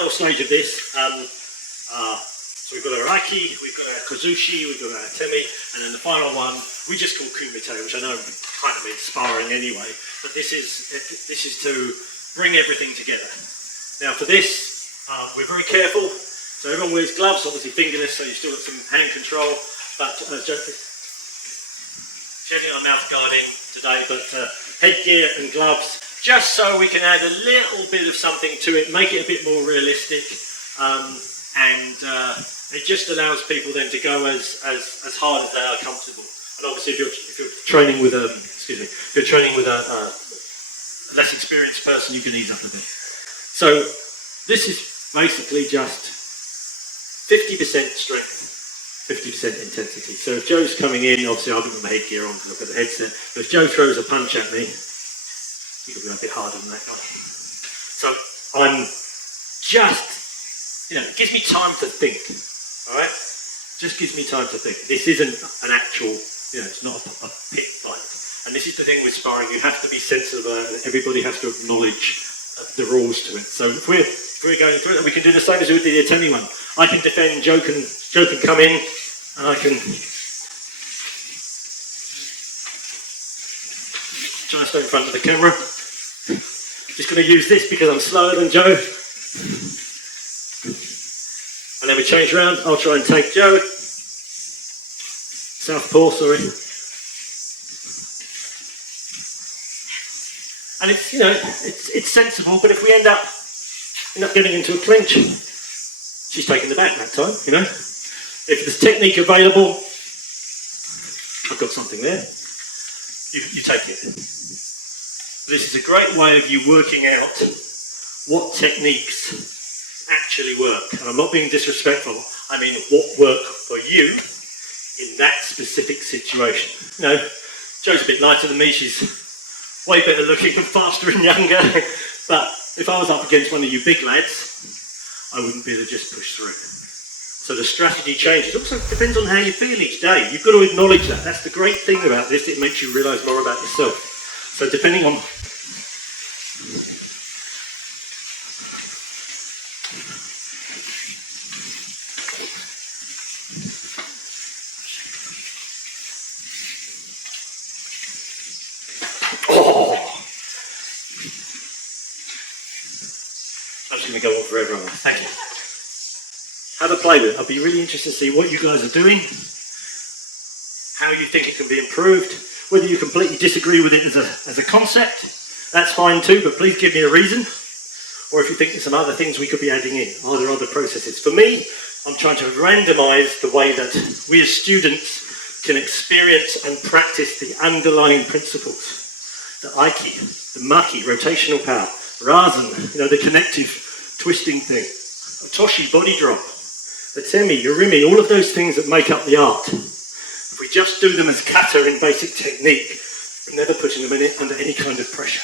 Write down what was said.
final stage of this. So we've got our Aiki, we've got our Kozushi, we've got our Temi, and then the final one we just call KUMITE, which I know kind of means sparring anyway. But this is to bring everything together. Now for this, we're very careful. So everyone wears gloves, obviously fingerless, so you've still got some hand control. But generally on mouth guarding today, but headgear and gloves, just so we can add a little bit of something to it, make it a bit more realistic, and it just allows people then to go as hard as they are comfortable. And obviously, if you're training with a less experienced person, you can ease up a bit. So this is basically just 50% strength, 50% intensity. So if Joe's coming in, obviously I'll give him a headgear on to look at the headset. But if Joe throws a punch at me, he could be a bit harder than that guy. So I'm just, it gives me time to think. All right, just gives me time to think. This isn't an actual, it's not a pit fight. And this is the thing with sparring, you have to be sensible, and everybody has to acknowledge the rules to it. So if we're going through it, we can do the same as we did the Temi one. I can defend, Joe can come in, and I can try and stay in front of the camera. Just going to use this because I'm slower than Joe. And then we change around. I'll try and take Joe. Southpaw, sorry. And it's, it's sensible, but if we end up getting into a clinch, she's taking the back that time, If there's technique available, I've got something there, you take it. This is a great way of you working out what techniques actually work. And I'm not being disrespectful, I mean what work for you in that specific situation. Joe's a bit lighter than me, she's way better looking and faster and younger, but if I was up against one of you big lads, I wouldn't be able to just push through. So the strategy changes. Also depends on how you feel each day. You've got to acknowledge that. That's the great thing about this, it makes you realise more about yourself. So depending on I'm just going to go on for everyone. Thank you. How to play with it. I'll be really interested to see what you guys are doing, how you think it can be improved, whether you completely disagree with it as a concept, that's fine too, but please give me a reason. Or if you think there's some other things we could be adding in, are there other processes? For me, I'm trying to randomise the way that we as students can experience and practice the underlying principles. The Aiki, the Maki, rotational power, Rasen, the connective twisting thing, Toshi, body drop, the Temi, Yorimi, all of those things that make up the art. If we just do them as kata in basic technique, we're never putting them under any kind of pressure.